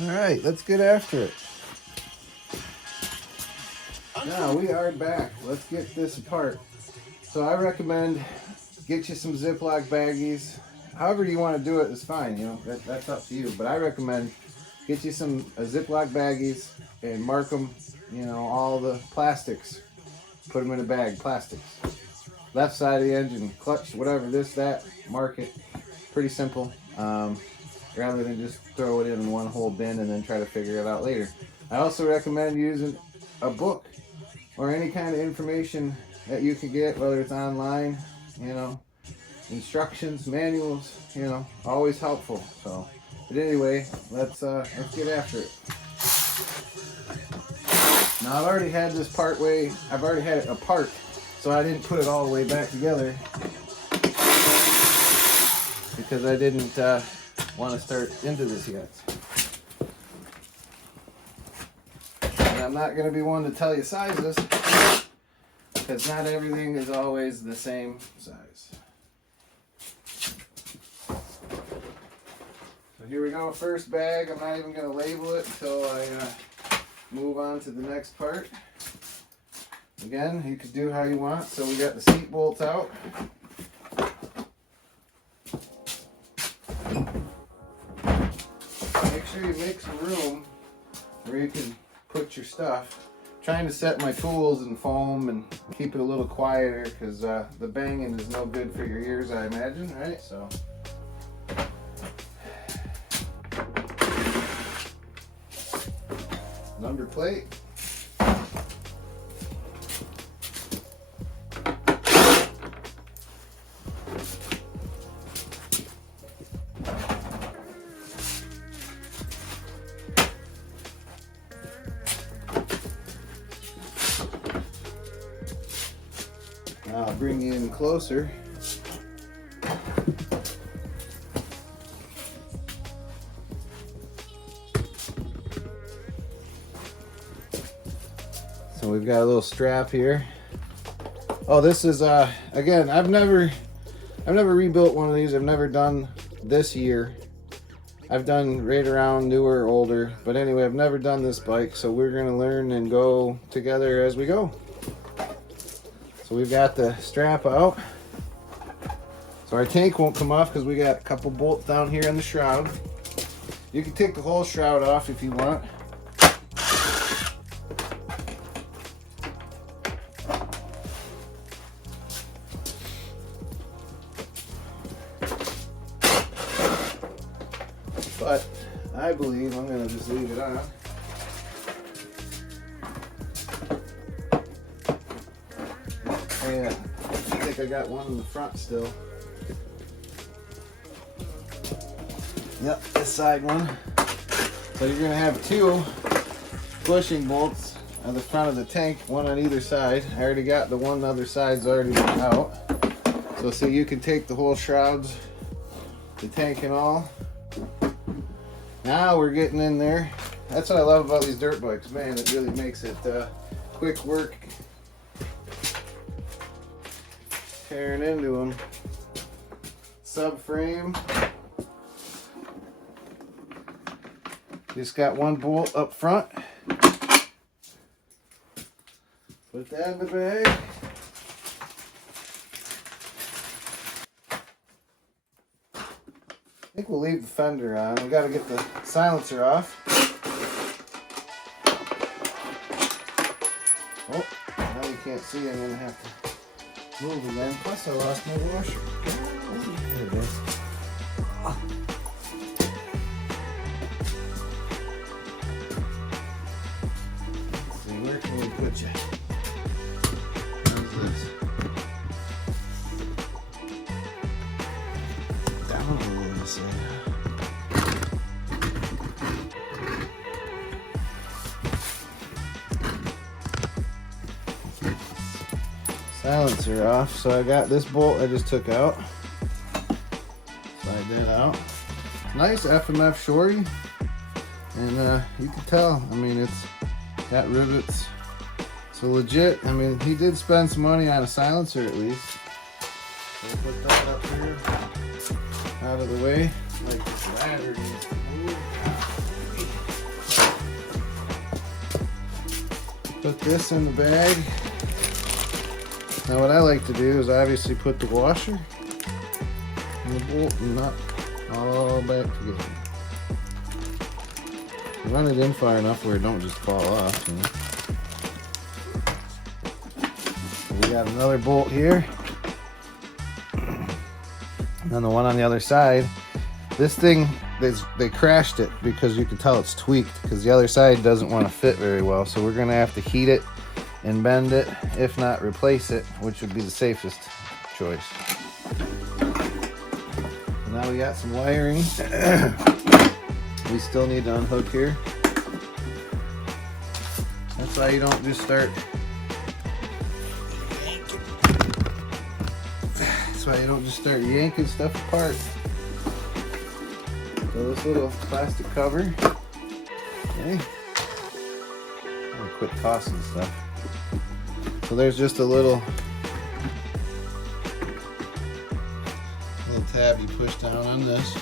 All right, let's get after it. Now we are back. Let's get this apart. So I recommend get you some Ziploc baggies. However you want to do it is fine. You know, that's up to you. But I recommend get you some Ziploc baggies and mark them. You know, all the plastics. Put them in a bag. Plastics. Left side of the engine, clutch, whatever. This, that. Mark it. Pretty simple. Rather than just throw it in one whole bin and then try to figure it out later. I also recommend using a book or any kind of information that you can get, whether it's online, you know, instructions, manuals, you know, always helpful. So, but anyway, let's get after it. Now I've already had this I've already had it apart, so I didn't put it all the way back together because I didn't want to start into this yet. And I'm not going to be one to tell you sizes because not everything is always the same size. So here we go, first bag. I'm not even going to label it until I move on to the next part. Again, you could do how you want. So we got the seat bolts out. Make sure you make some room where you can put your stuff. I'm trying to set my tools in foam and keep it a little quieter because the banging is no good for your ears, I imagine, right? So. Number plate. Now I'll bring you in closer. So we've got a little strap here. Oh, this is again, I've never rebuilt one of these. I've never done this year. I've done right around newer, older, but anyway, I've never done this bike, so we're gonna learn and go together as we go. So we've got the strap out. So our tank won't come off because we got a couple bolts down here in the shroud. You can take the whole shroud off if you want. But I believe I'm going to just leave it on. Yeah, I think I got one in the front still. Yep, this side one. So you're going to have two bushing bolts on the front of the tank, one on either side. I already got the one other side's already out. So you can take the whole shrouds, the tank and all. Now we're getting in there. That's what I love about these dirt bikes, man. It really makes it quick work tearing into them. Subframe. Just got one bolt up front. Put that in the bag. I think we'll leave the fender on. We got to get the silencer off. Oh, now you can't see. I'm going to have to move again. Plus I lost my washer. There it is. Let's see, where can we put you? How's this? Down a little, say. Silencer off. So I got this bolt I just took out. Slide that out. Nice FMF shorty. And you can tell, I mean, it's got rivets. So legit, I mean, he did spend some money on a silencer at least. So we'll put that up here, out of the way, like this ladder needs to move. Put this in the bag. Now what I like to do is obviously put the washer and the bolt and nut all back together. Run it in far enough where it don't just fall off. You know? So we got another bolt here. And then the one on the other side. This thing, they crashed it because you can tell it's tweaked because the other side doesn't want to fit very well. So we're going to have to heat it and bend it, if not replace it, which would be the safest choice. So now we got some wiring. We still need to unhook here. That's why you don't just start. That's why you don't just start yanking stuff apart. So this little plastic cover. Okay. I'm gonna quit tossing stuff. So there's just a little tab you push down on this.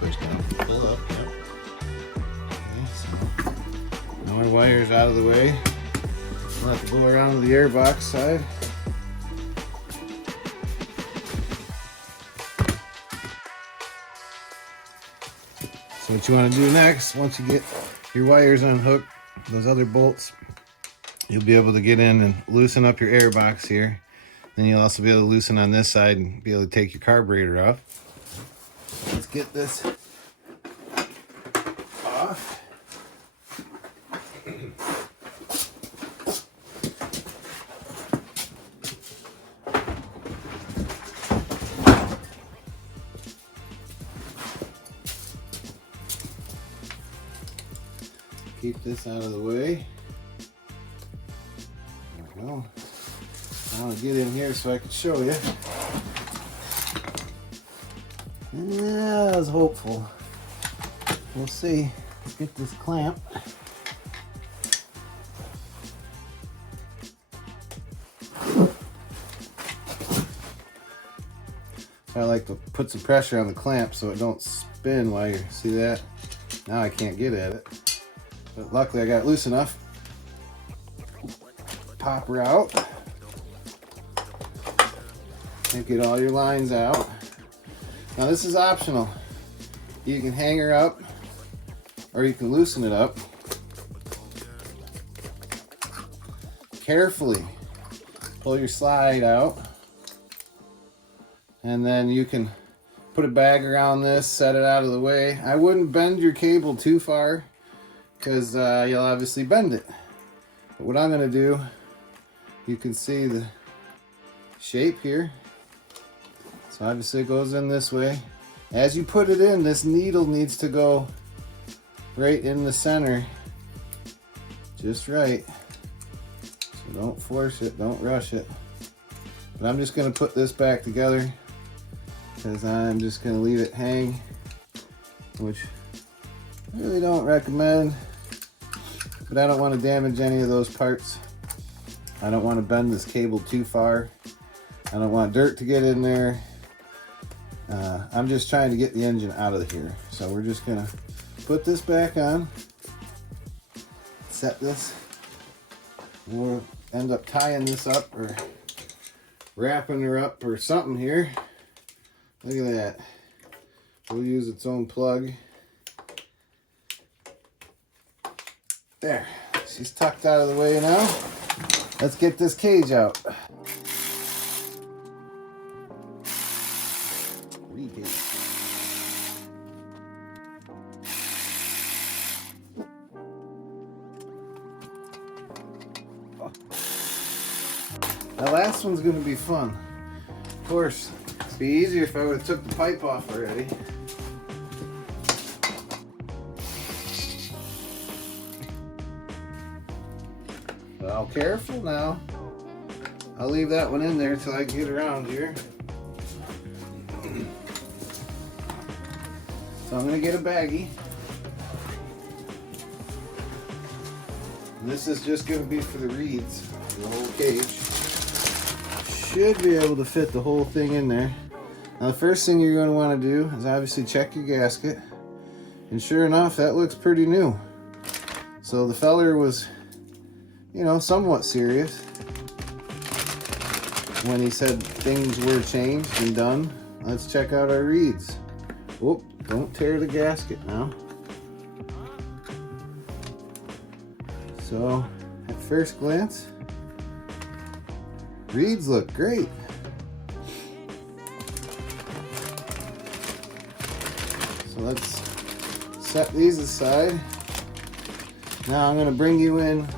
Push down, pull up. Yep. Okay, so now our wire's out of the way. We'll have to go around to the airbox side. So what you want to do next, once you get your wires unhooked, those other bolts, you'll be able to get in and loosen up your airbox here. Then you'll also be able to loosen on this side and be able to take your carburetor off. Let's get this off. Keep this out of the way. There we go. I want to get in here so I can show you. Yeah, I was hopeful. We'll see. Let's get this clamp. I like to put some pressure on the clamp so it don't spin while you see that. Now I can't get at it. But luckily I got it loose enough. Pop her out. And get all your lines out. Now this is optional. You can hang her up or you can loosen it up. Carefully pull your slide out. And then you can put a bag around this, set it out of the way. I wouldn't bend your cable too far because you'll obviously bend it. But what I'm going to do, you can see the shape here. So obviously it goes in this way. As you put it in, this needle needs to go right in the center. Just right. So don't force it, don't rush it. But I'm just going to put this back together because I'm just going to leave it hang, which I really don't recommend. But I don't want to damage any of those parts. I don't want to bend this cable too far. I don't want dirt to get in there. I'm just trying to get the engine out of here. So we're just going to put this back on. Set this. We'll end up tying this up or wrapping her up or something here. Look at that. We'll use its own plug. There. She's tucked out of the way now. Let's get this cage out. The last one's going to be fun. Of course, it'd be easier if I would have took the pipe off already. Well, careful now. I'll leave that one in there until I get around here. So I'm going to get a baggie. And this is just going to be for the reeds, the whole cage. Should be able to fit the whole thing in there. Now the first thing you're going to want to do is obviously check your gasket. And sure enough, that looks pretty new. So the feller was you know, somewhat serious when he said things were changed and done. Let's check out our reeds. Whoop, don't tear the gasket now. So, at first glance, reeds look great. So let's set these aside. Now I'm going to bring you in,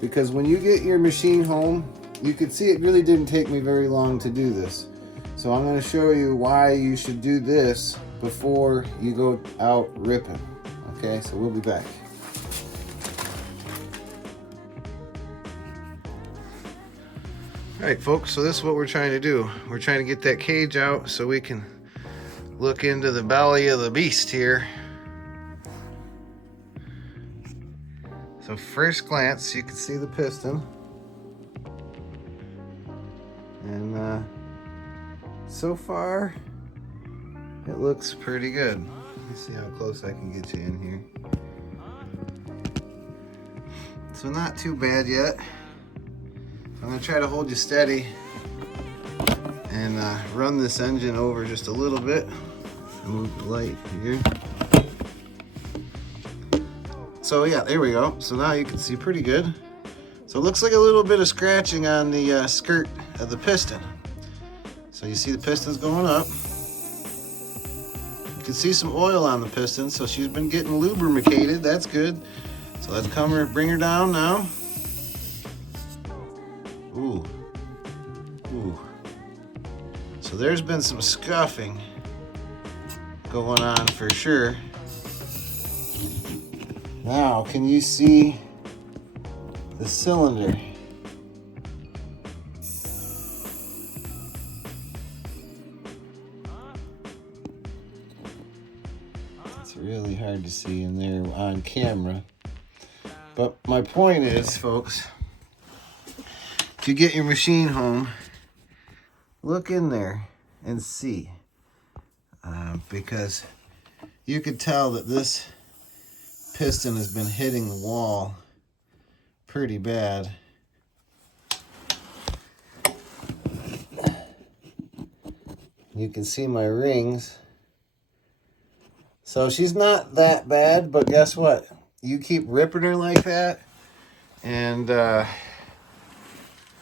because when you get your machine home, you can see it really didn't take me very long to do this. So I'm going to show you why you should do this before you go out ripping. Okay, so we'll be back. All right, folks, so this is what we're trying to do. We're trying to get that cage out so we can look into the belly of the beast here. So first glance, you can see the piston. And so far, it looks pretty good. Let me see how close I can get you in here. So not too bad yet. I'm gonna try to hold you steady and run this engine over just a little bit. Move the light here. So yeah, there we go. So now you can see pretty good. So it looks like a little bit of scratching on the skirt of the piston. So you see the piston's going up. You can see some oil on the piston, so she's been getting lubricated. That's good. So let's bring her down now. Ooh. Ooh. So there's been some scuffing going on for sure. Now, can you see the cylinder? It's really hard to see in there on camera. But my point is, folks, if you get your machine home, look in there and see. Because you could tell that this piston has been hitting the wall pretty bad. You can see my rings. So she's not that bad, but guess what? You keep ripping her like that, and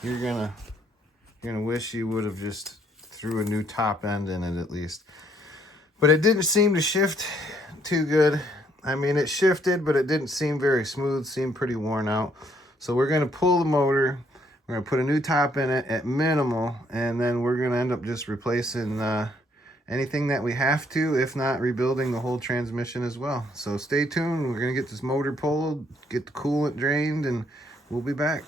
you're gonna wish you would have just threw a new top end in it at least. But it didn't seem to shift too good. I mean, it shifted, but it didn't seem very smooth, seemed pretty worn out. So we're gonna pull the motor, we're gonna put a new top in it at minimal, and then we're gonna end up just replacing anything that we have to, if not rebuilding the whole transmission as well. So stay tuned, we're gonna get this motor pulled, get the coolant drained, and we'll be back.